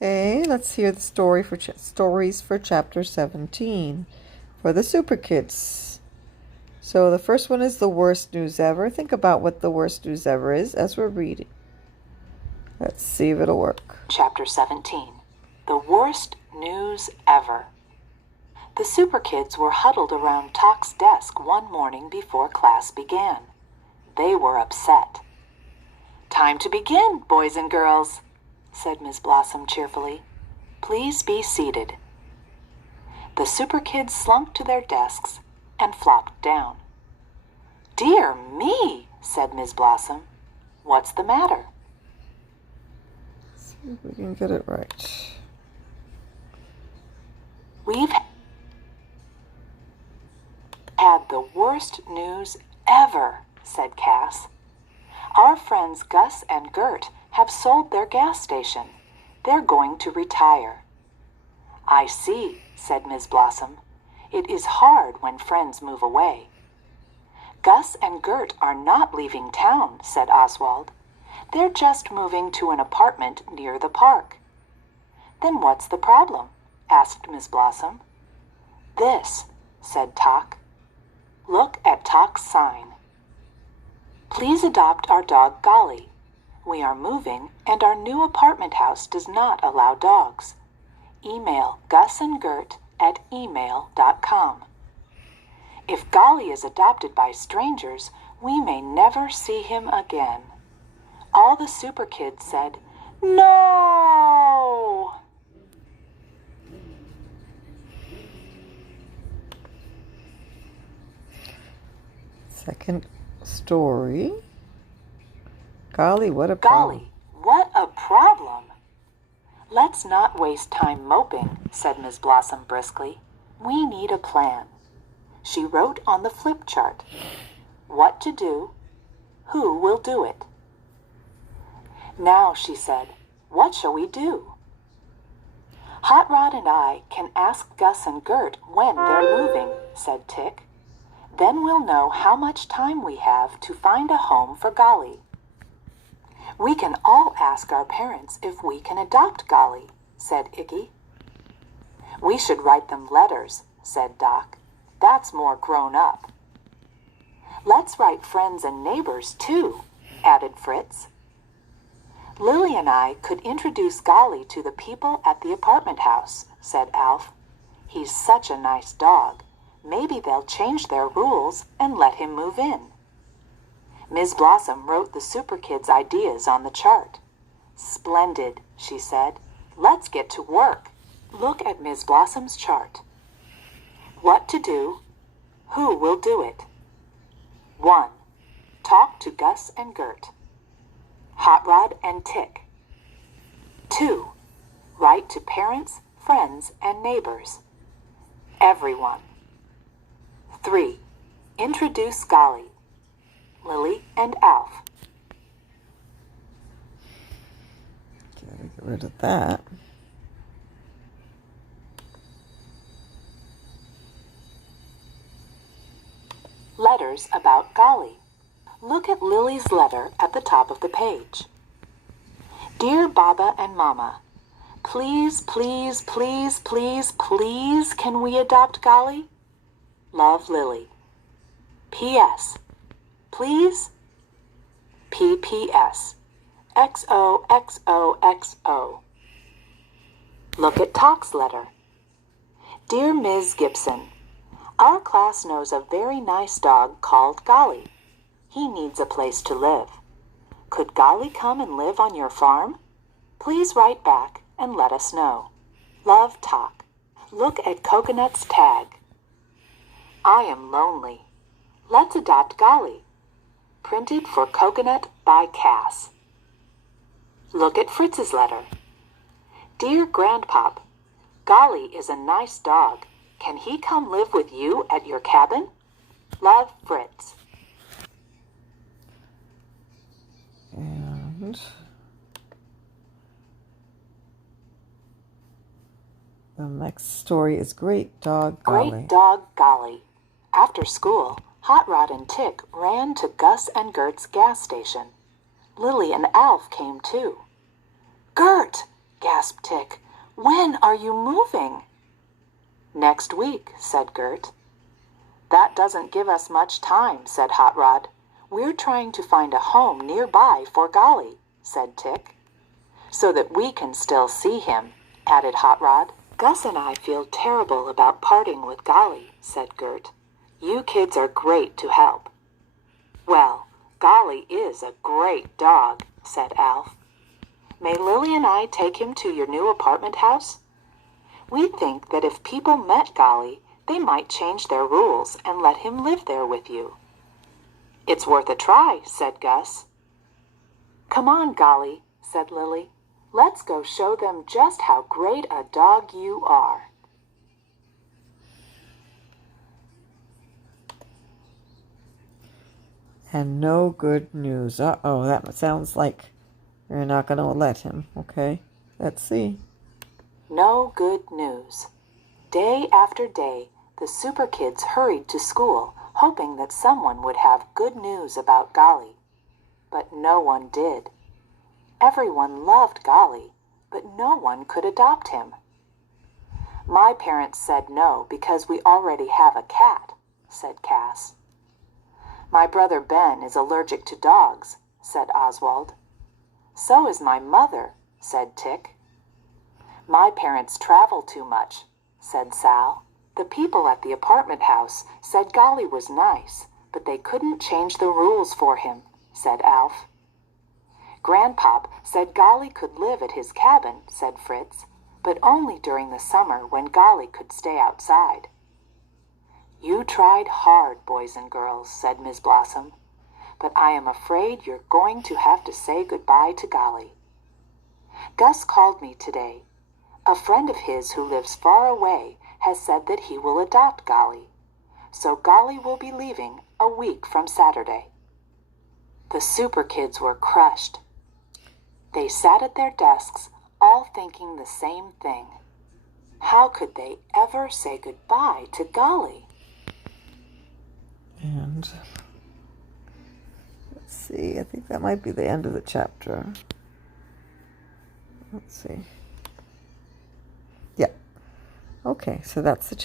Hey, let's hear the stories for chapter 17 for the Super Kids. So the first one is the worst news ever. Think about what the worst news ever is as we're reading. Let's see if it'll work. Chapter 17. The worst news ever. The Super Kids were huddled around Talk's desk one morning before class began. They were upset. "Time to begin, boys and girls," said Miss Blossom cheerfully. "Please be seated." The Super Kids slunk to their desks and flopped down. "Dear me," said Miss Blossom. "What's the matter?" See if we can get it right. "We've had the worst news ever," said Cass. "Our friends Gus and Gert have sold their gas station. They're going to retire." "I see," said Miss Blossom. "It is hard when friends move away." "Gus and Gert are not leaving town," said Oswald. "They're just moving to an apartment near the park." "Then what's the problem?" asked Miss Blossom. "This," said Talk. "Look at Talk's sign. Please adopt our dog Golly. We are moving and our new apartment house does not allow dogs. Email gusandgert@email.com. If Golly is adopted by strangers, we may never see him again." All the Super Kids said, "No!" Second story. Golly, what a problem. "Golly, what a problem!" "Let's not waste time moping," said Miss Blossom briskly. "We need a plan." She wrote on the flip chart, "What to do, who will do it." "Now," she said, "what shall we do?" "Hot Rod and I can ask Gus and Gert when they're moving," said Tick. "Then we'll know how much time we have to find a home for Golly." "We can all ask our parents if we can adopt Golly," said Iggy. "We should write them letters," said Doc. "That's more grown up." "Let's write friends and neighbors, too," added Fritz. "Lily and I could introduce Golly to the people at the apartment house," said Alf. "He's such a nice dog. Maybe they'll change their rules and let him move in." Ms. Blossom wrote the Super Kids' ideas on the chart. "Splendid," she said. "Let's get to work." Look at Ms. Blossom's chart. What to do, who will do it. 1. Talk to Gus and Gert. Hot Rod and Tick. 2. Write to parents, friends, and neighbors. Everyone. 3. Introduce Golly. Lily and Alf. Gotta get rid of that. Letters about Golly. Look at Lily's letter at the top of the page. "Dear Baba and Mama, please, please, please, please, please, can we adopt Golly? Love, Lily. P.S. Please? P.P.S. XOXOXO. Look at Talk's letter. Dear Ms. Gibson, our class knows a very nice dog called Golly. He needs a place to live. Could Golly come and live on your farm? Please write back and let us know. Love, Talk. Look at Coconut's tag. I am lonely. Let's adopt Golly. Printed for Coconut by Cass." Look at Fritz's letter. Dear Grandpop, Golly is a nice dog. Can he come live with you at your cabin? Love, Fritz. And the next story is Great Dog Golly. Great Dog Golly. After school, Hot Rod and Tick ran to Gus and Gert's gas station. Lily and Alf came too. "Gert, gasped Tick. When are you moving? Next week, said Gert. That doesn't give us much time, said Hot Rod. We're trying to find a home nearby for Golly, said Tick. So that we can still see him, added Hot Rod. Gus and I feel terrible about parting with Golly, said Gert. You kids are great to help. Well, Golly is a great dog, said Alf. May Lily and I take him to your new apartment house? We think that if people met Golly, they might change their rules and let him live there with you. It's worth a try, said Gus. Come on, Golly, said Lily. Let's go show them just how great a dog you are. And no good news. Uh-oh, that sounds like you're not going to let him. Okay, let's see. No good news. Day after day, the Super Kids hurried to school, hoping that someone would have good news about Golly. But no one did. Everyone loved Golly, but no one could adopt him. My parents said no because we already have a cat, said Cass. My brother Ben is allergic to dogs, said Oswald. So is my mother, said Tick. My parents travel too much, said Sal. The people at the apartment house said Golly was nice, but they couldn't change the rules for him, said Alf. Grandpop said Golly could live at his cabin, said Fritz, but only during the summer when Golly could stay outside. You tried hard, boys and girls, said Miss Blossom, but I am afraid you're going to have to say goodbye to Golly. Gus called me today. A friend of his who lives far away has said that he will adopt Golly, so Golly will be leaving a week from Saturday. The Super Kids were crushed. They sat at their desks, all thinking the same thing. How could they ever say goodbye to Golly? And let's see, I think that might be the end of the chapter. Let's see. Yeah. Okay, so that's the chapter.